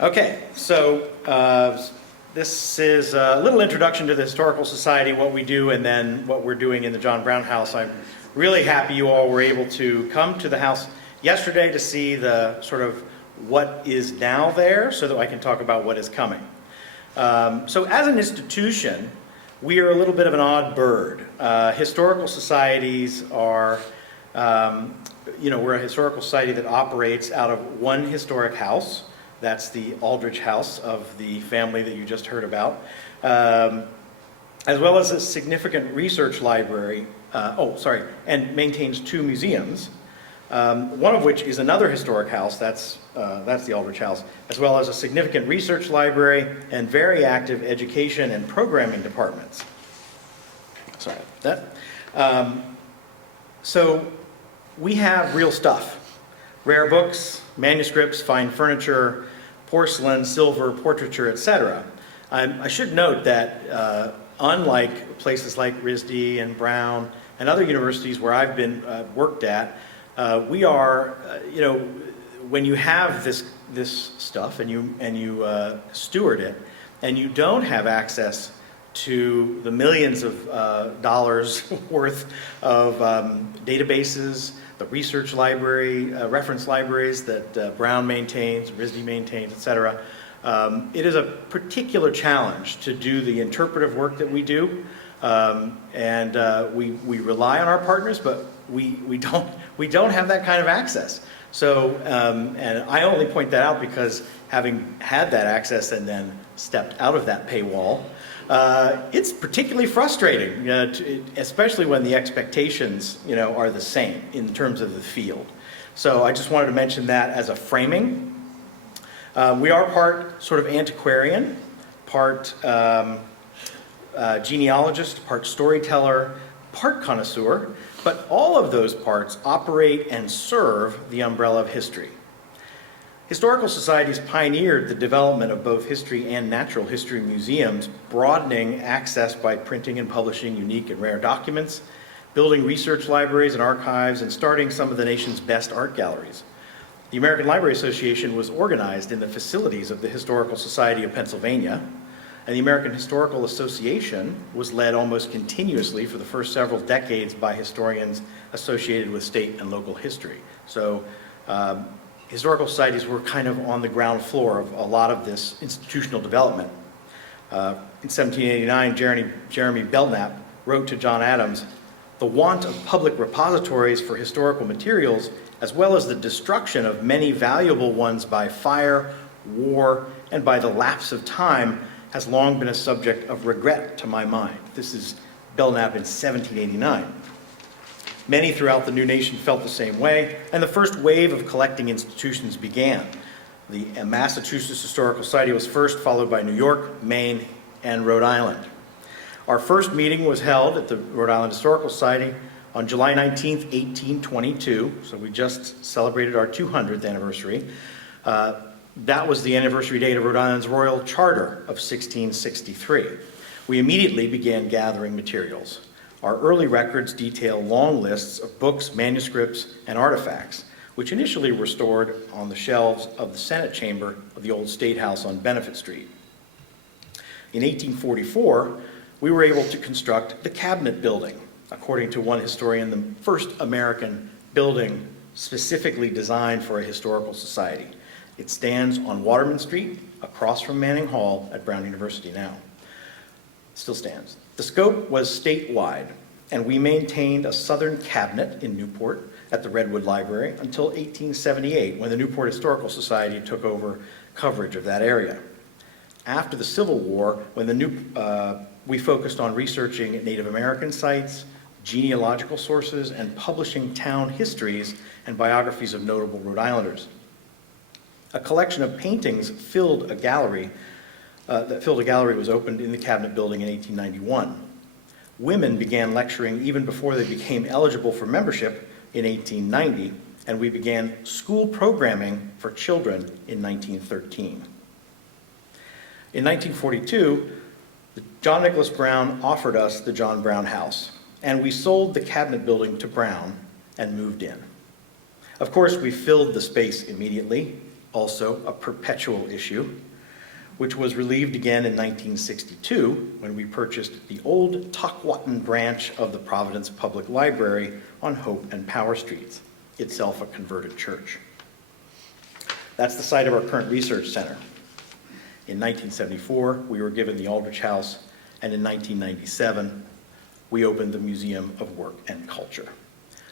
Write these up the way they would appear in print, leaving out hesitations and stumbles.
Okay, so this is a little introduction to the Historical Society, what we do, and then what we're doing in the John Brown House. I'm really happy you all were able to come to the house yesterday to see the sort of what is now there so that I can talk about what is coming. So as an institution, we are a little bit of an odd bird. Historical societies are, we're a historical society that operates out of one historic house. That's the Aldrich House of the family that you just heard about, as well as a significant research library, and maintains two museums, one of which is another historic house, that's the Aldrich House, as well as a significant research library and very active education and programming departments. Sorry about that. So we have real stuff. Rare books, manuscripts, fine furniture, porcelain, silver, portraiture, etc. I should note that unlike places like RISD and Brown and other universities where I've been worked at, we are, when you have this stuff and you steward it, and you don't have access to the millions of dollars worth of databases, the research library, reference libraries that Brown maintains, RISD maintains, etc. It is a particular challenge to do the interpretive work that we do, and we rely on our partners, but we don't have that kind of access. So, and I only point that out because having had that access and then stepped out of that paywall, it's particularly frustrating, especially when the expectations, are the same in terms of the field. So I just wanted to mention that as a framing. We are part sort of antiquarian, part genealogist, part storyteller, part connoisseur, but all of those parts operate and serve the umbrella of history. Historical societies pioneered the development of both history and natural history museums, broadening access by printing and publishing unique and rare documents, building research libraries and archives, and starting some of the nation's best art galleries. The American Library Association was organized in the facilities of the Historical Society of Pennsylvania, and the American Historical Association was led almost continuously for the first several decades by historians associated with state and local history. So historical societies were kind of on the ground floor of a lot of this institutional development. In 1789, Jeremy Belknap wrote to John Adams, "The want of public repositories for historical materials, as well as the destruction of many valuable ones by fire, war, and by the lapse of time, has long been a subject of regret to my mind." This is Belknap in 1789. Many throughout the new nation felt the same way, and the first wave of collecting institutions began. The Massachusetts Historical Society was first, followed by New York, Maine, and Rhode Island. Our first meeting was held at the Rhode Island Historical Society on July 19th, 1822, so we just celebrated our 200th anniversary. That was the anniversary date of Rhode Island's Royal Charter of 1663. We immediately began gathering materials. Our early records detail long lists of books, manuscripts, and artifacts, which initially were stored on the shelves of the Senate chamber of the old State House on Benefit Street. In 1844, we were able to construct the Cabinet Building, according to one historian, the first American building specifically designed for a historical society. It stands on Waterman Street, across from Manning Hall at Brown University now. Still stands. The scope was statewide, and we maintained a southern cabinet in Newport at the Redwood Library until 1878, when the Newport Historical Society took over coverage of that area. After the Civil War, when we focused on researching Native American sites, genealogical sources, and publishing town histories and biographies of notable Rhode Islanders. A collection of paintings filled a gallery was opened in the Cabinet Building in 1891. Women began lecturing even before they became eligible for membership in 1890, and we began school programming for children in 1913. In 1942, John Nicholas Brown offered us the John Brown House, and we sold the Cabinet Building to Brown and moved in. Of course, we filled the space immediately, also a perpetual issue, which was relieved again in 1962 when we purchased the old Tockwotton branch of the Providence Public Library on Hope and Power Streets, itself a converted church. That's the site of our current research center. In 1974, we were given the Aldrich House, and in 1997, we opened the Museum of Work and Culture.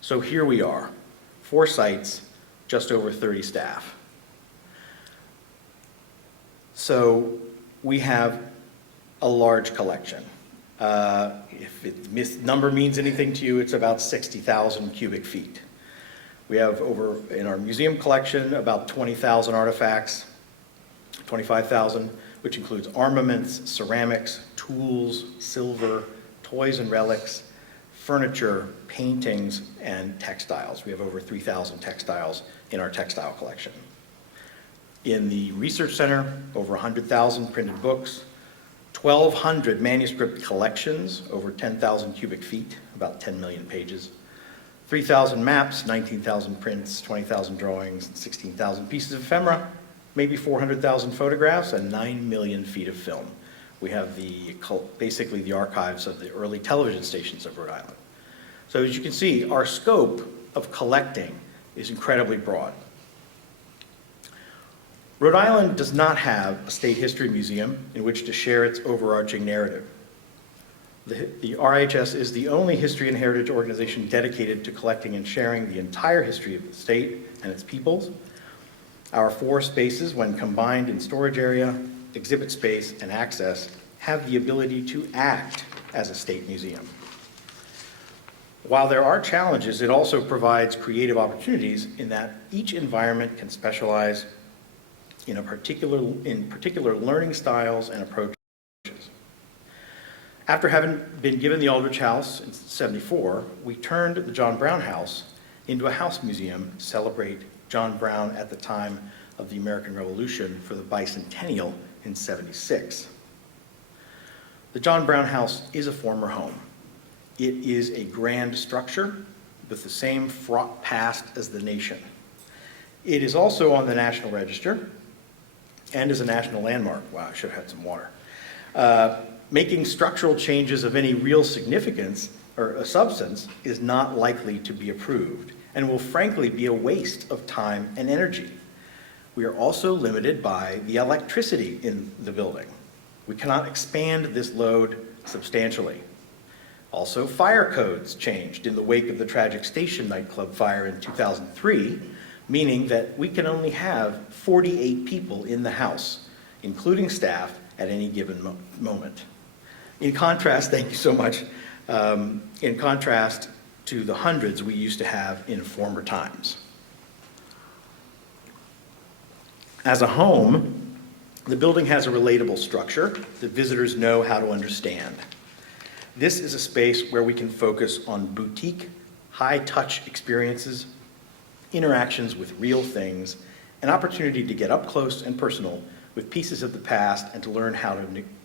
So here we are, 4 sites, just over 30 staff. So we have a large collection. If this number means anything to you, it's about 60,000 cubic feet. We have over, in our museum collection, about 20,000 artifacts, 25,000, which includes armaments, ceramics, tools, silver, toys and relics, furniture, paintings, and textiles. We have over 3,000 textiles in our textile collection. In the Research Center, over 100,000 printed books, 1,200 manuscript collections, over 10,000 cubic feet, about 10 million pages, 3,000 maps, 19,000 prints, 20,000 drawings, and 16,000 pieces of ephemera, maybe 400,000 photographs, and 9 million feet of film. We have basically the archives of the early television stations of Rhode Island. So as you can see, our scope of collecting is incredibly broad. Rhode Island does not have a state history museum in which to share its overarching narrative. The RHS is the only history and heritage organization dedicated to collecting and sharing the entire history of the state and its peoples. Our 4 spaces, when combined in storage area, exhibit space, and access, have the ability to act as a state museum. While there are challenges, it also provides creative opportunities in that each environment can specialize in particular learning styles and approaches. After having been given the Aldrich House in '74, we turned the John Brown House into a house museum to celebrate John Brown at the time of the American Revolution for the bicentennial in '76. The John Brown House is a former home. It is a grand structure with the same fraught past as the nation. It is also on the National Register and is a national landmark. Wow, I should have had some water. Making structural changes of any real significance or a substance is not likely to be approved and will frankly be a waste of time and energy. We are also limited by the electricity in the building. We cannot expand this load substantially. Also, fire codes changed in the wake of the tragic Station nightclub fire in 2003, meaning that we can only have 48 people in the house, including staff, at any given moment. In contrast, thank you so much, in contrast to the hundreds we used to have in former times. As a home, the building has a relatable structure that visitors know how to understand. This is a space where we can focus on boutique, high-touch experiences, interactions with real things, an opportunity to get up close and personal with pieces of the past and to learn how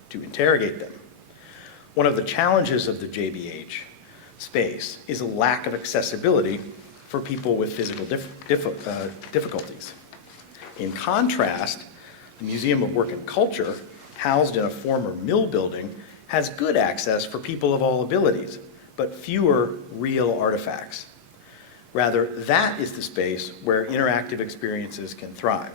to interrogate them. One of the challenges of the JBH space is a lack of accessibility for people with physical difficulties. In contrast, the Museum of Work and Culture, housed in a former mill building, has good access for people of all abilities, but fewer real artifacts. Rather, that is the space where interactive experiences can thrive.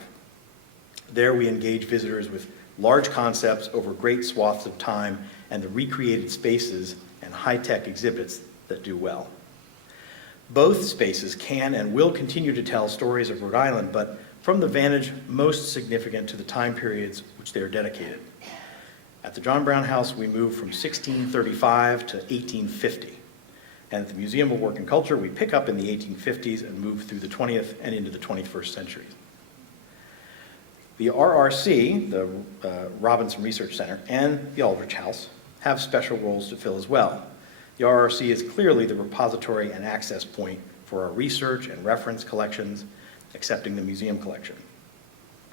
There we engage visitors with large concepts over great swaths of time and the recreated spaces and high-tech exhibits that do well. Both spaces can and will continue to tell stories of Rhode Island, but from the vantage most significant to the time periods which they are dedicated. At the John Brown House, we move from 1635 to 1850. And at the Museum of Work and Culture, we pick up in the 1850s and move through the 20th and into the 21st century. The RRC, the Robinson Research Center, and the Aldrich House have special roles to fill as well. The RRC is clearly the repository and access point for our research and reference collections, excepting the museum collection.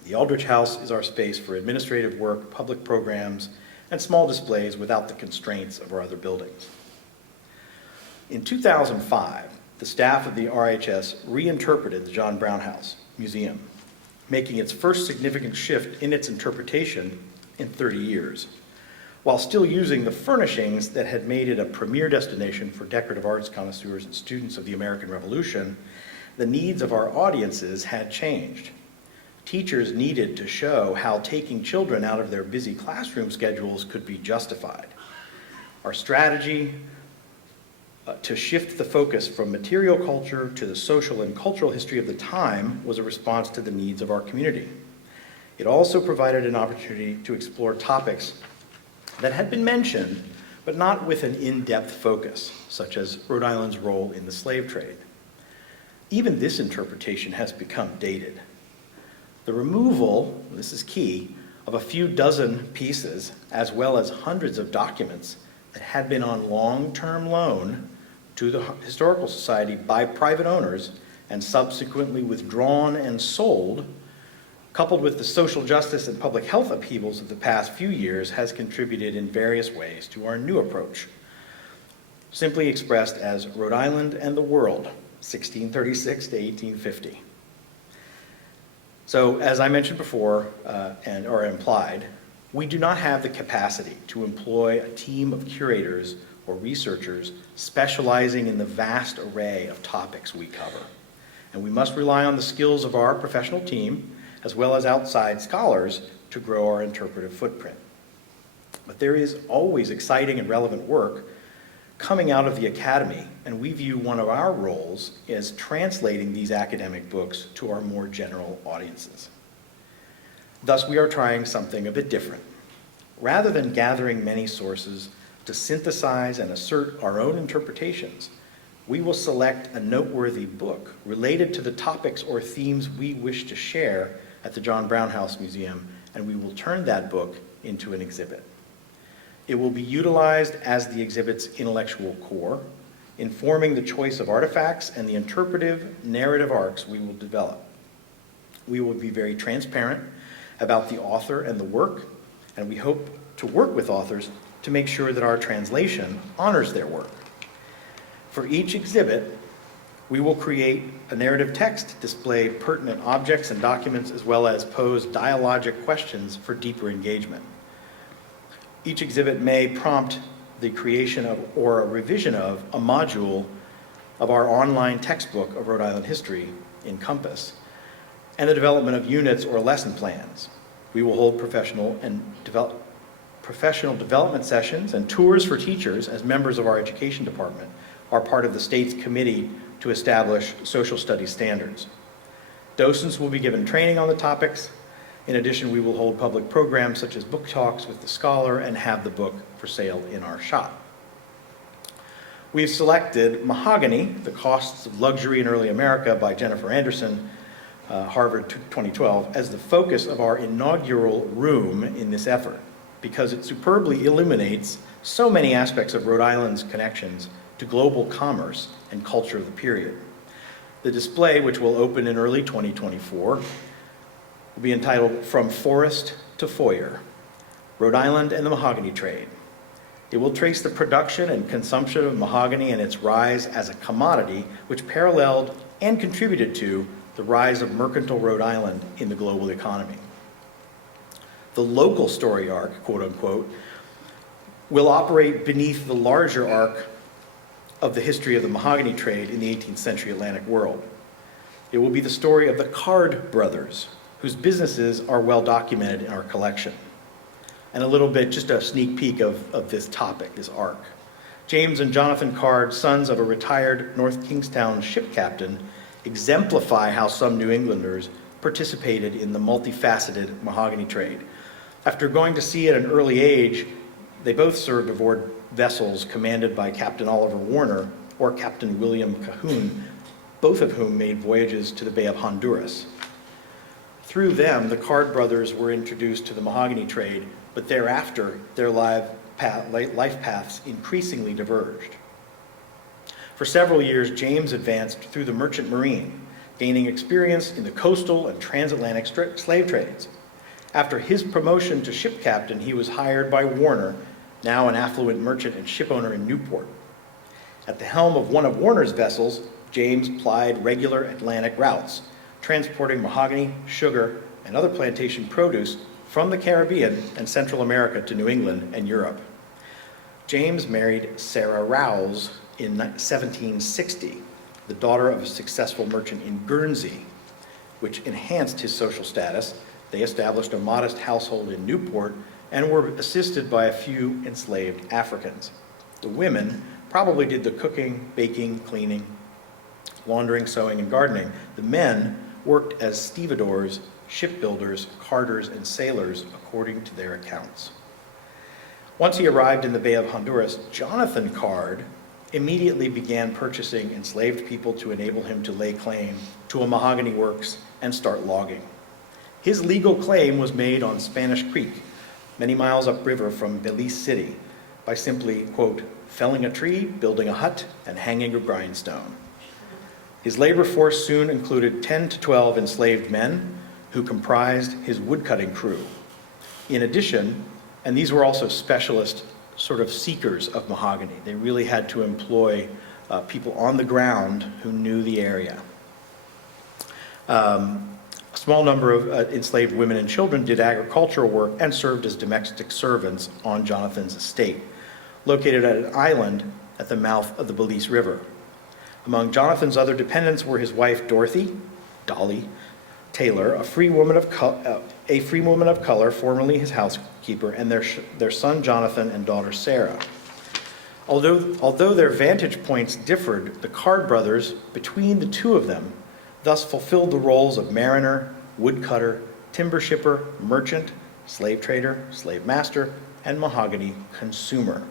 The Aldrich House is our space for administrative work, public programs, and small displays without the constraints of our other buildings. In 2005, the staff of the RHS reinterpreted the John Brown House Museum. making its first significant shift in its interpretation in 30 years, while still using the furnishings that had made it a premier destination for decorative arts connoisseurs and students of the American Revolution. The needs of our audiences had changed. Teachers needed to show how taking children out of their busy classroom schedules could be justified. Our strategy to shift the focus from material culture to the social and cultural history of the time was a response to the needs of our community. It also provided an opportunity to explore topics that had been mentioned, but not with an in-depth focus, such as Rhode Island's role in the slave trade. Even this interpretation has become dated. The removal, this is key, of a few dozen pieces, as well as hundreds of documents that had been on long-term loan to the Historical Society by private owners and subsequently withdrawn and sold, coupled with the social justice and public health upheavals of the past few years, has contributed in various ways to our new approach, simply expressed as Rhode Island and the World, 1636 to 1850. So, as I mentioned before, or implied, we do not have the capacity to employ a team of curators or researchers specializing in the vast array of topics we cover. And we must rely on the skills of our professional team, as well as outside scholars, to grow our interpretive footprint. But there is always exciting and relevant work coming out of the academy, and we view one of our roles as translating these academic books to our more general audiences. Thus, we are trying something a bit different. Rather than gathering many sources to synthesize and assert our own interpretations, we will select a noteworthy book related to the topics or themes we wish to share at the John Brown House Museum, and we will turn that book into an exhibit. It will be utilized as the exhibit's intellectual core, informing the choice of artifacts and the interpretive narrative arcs we will develop. We will be very transparent about the author and the work, and we hope to work with authors to make sure that our translation honors their work. For each exhibit, we will create a narrative text, display pertinent objects and documents, as well as pose dialogic questions for deeper engagement. Each exhibit may prompt the creation of or a revision of a module of our online textbook of Rhode Island history in Compass, and the development of units or lesson plans. We will hold professional development sessions and tours for teachers as members of our education department are part of the state's committee to establish social studies standards. Docents will be given training on the topics. In addition, we will hold public programs such as book talks with the scholar and have the book for sale in our shop. We've selected Mahogany, The Costs of Luxury in Early America by Jennifer Anderson, Harvard 2012, as the focus of our inaugural room in this effort, because it superbly illuminates so many aspects of Rhode Island's connections to global commerce and culture of the period. The display, which will open in early 2024, will be entitled From Forest to Foyer, Rhode Island and the Mahogany Trade. It will trace the production and consumption of mahogany and its rise as a commodity which paralleled and contributed to the rise of mercantile Rhode Island in the global economy. The local story arc, quote unquote, will operate beneath the larger arc of the history of the mahogany trade in the 18th century Atlantic world. It will be the story of the Card brothers, whose businesses are well documented in our collection. And a little bit, just a sneak peek of this topic, this arc. James and Jonathan Card, sons of a retired North Kingstown ship captain, exemplify how some New Englanders participated in the multifaceted mahogany trade. After going to sea at an early age, they both served aboard vessels commanded by Captain Oliver Warner or Captain William Cahoon, both of whom made voyages to the Bay of Honduras. Through them, the Card brothers were introduced to the mahogany trade, but thereafter, their life paths increasingly diverged. For several years, James advanced through the merchant marine, gaining experience in the coastal and transatlantic slave trades. After his promotion to ship captain, he was hired by Warner, now an affluent merchant and ship owner in Newport. At the helm of one of Warner's vessels, James plied regular Atlantic routes, transporting mahogany, sugar, and other plantation produce from the Caribbean and Central America to New England and Europe. James married Sarah Rowles in 1760, the daughter of a successful merchant in Guernsey, which enhanced his social status. They established a modest household in Newport and were assisted by a few enslaved Africans. The women probably did the cooking, baking, cleaning, laundering, sewing, and gardening. The men worked as stevedores, shipbuilders, carters, and sailors, according to their accounts. Once he arrived in the Bay of Honduras, Jonathan Card immediately began purchasing enslaved people to enable him to lay claim to a mahogany works and start logging. His legal claim was made on Spanish Creek, many miles upriver from Belize City, by simply, quote, felling a tree, building a hut, and hanging a grindstone. His labor force soon included 10 to 12 enslaved men who comprised his woodcutting crew. In addition, and these were also specialist sort of seekers of mahogany. They really had to employ people on the ground who knew the area. A small number of enslaved women and children did agricultural work and served as domestic servants on Jonathan's estate, located at an island at the mouth of the Belize River. Among Jonathan's other dependents were his wife Dorothy, Dolly, Taylor, a free woman of color, formerly his housekeeper, and their son Jonathan and daughter Sarah. Although their vantage points differed, the Card brothers, between the two of them, thus fulfilled the roles of mariner, woodcutter, timber shipper, merchant, slave trader, slave master, and mahogany consumer.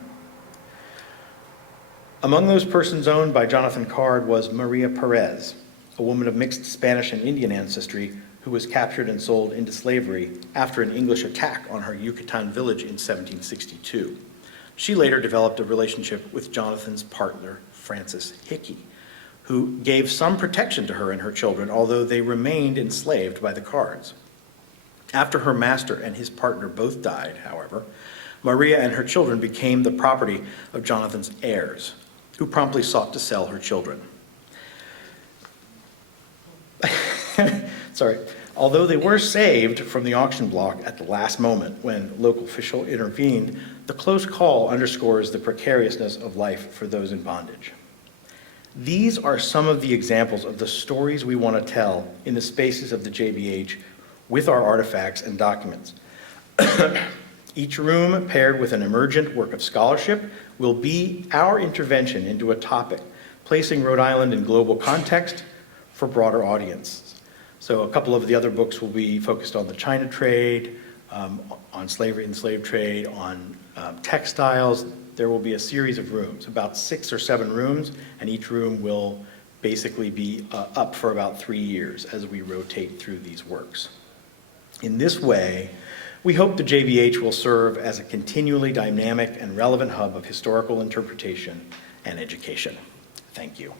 Among those persons owned by Jonathan Card was Maria Perez, a woman of mixed Spanish and Indian ancestry who was captured and sold into slavery after an English attack on her Yucatan village in 1762. She later developed a relationship with Jonathan's partner, Francis Hickey, who gave some protection to her and her children, although they remained enslaved by the Cards. After her master and his partner both died, however, Maria and her children became the property of Jonathan's heirs, who promptly sought to sell her children. Although they were saved from the auction block at the last moment when local official intervened, the close call underscores the precariousness of life for those in bondage. These are some of the examples of the stories we want to tell in the spaces of the JBH with our artifacts and documents. Each room, paired with an emergent work of scholarship, will be our intervention into a topic, placing Rhode Island in global context for broader audiences. So a couple of the other books will be focused on the China trade, on slavery and slave trade, on textiles. There will be a series of rooms, about 6 or 7 rooms, and each room will basically be up for about 3 years as we rotate through these works. In this way, we hope the JBH will serve as a continually dynamic and relevant hub of historical interpretation and education. Thank you.